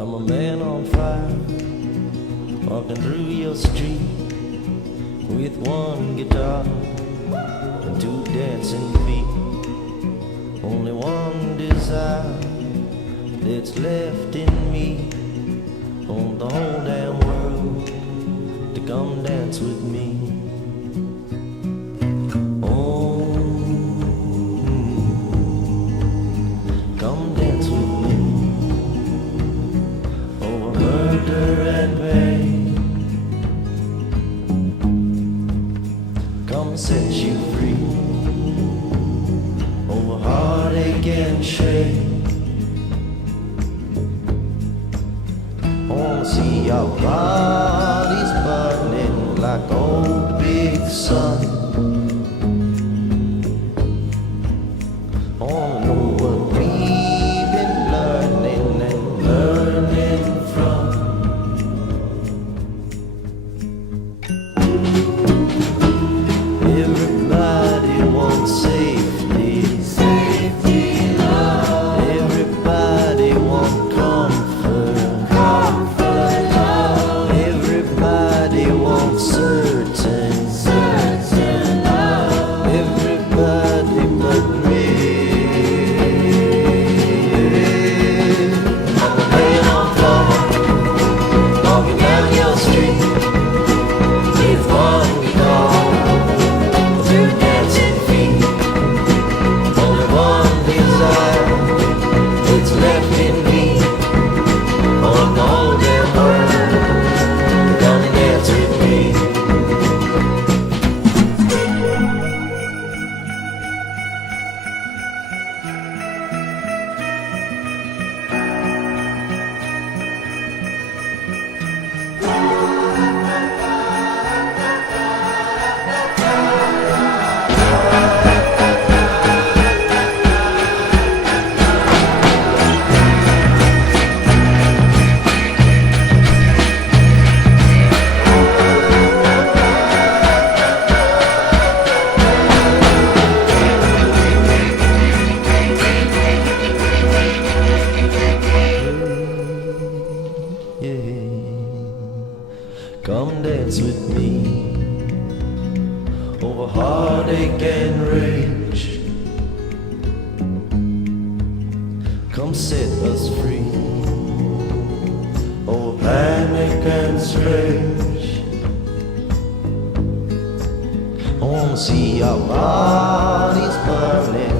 I'm a man on fire, walking through your street with one guitar and two dancing feet. Only one desire that's left in me, on the whole damn world to come dance with me. Come dance with me over murder and pain. Come set you free over heartache and shame. I wanna see your bodies burning like old big sun. I wanna know what we've been learning and learning from. Everybody wants safety, safety, love. Everybody wants comfort, comfort, love. Everybody wants certain, certain love. Everybody but me. I'm a man on fire, walking down your street with one guitar, two dancing feet. Only one desire that's left in me, on the whole damn world to come and dance with me. Come dance with me over heartache and rage. Come set us free over panic and rage. I wanna see our bodies burning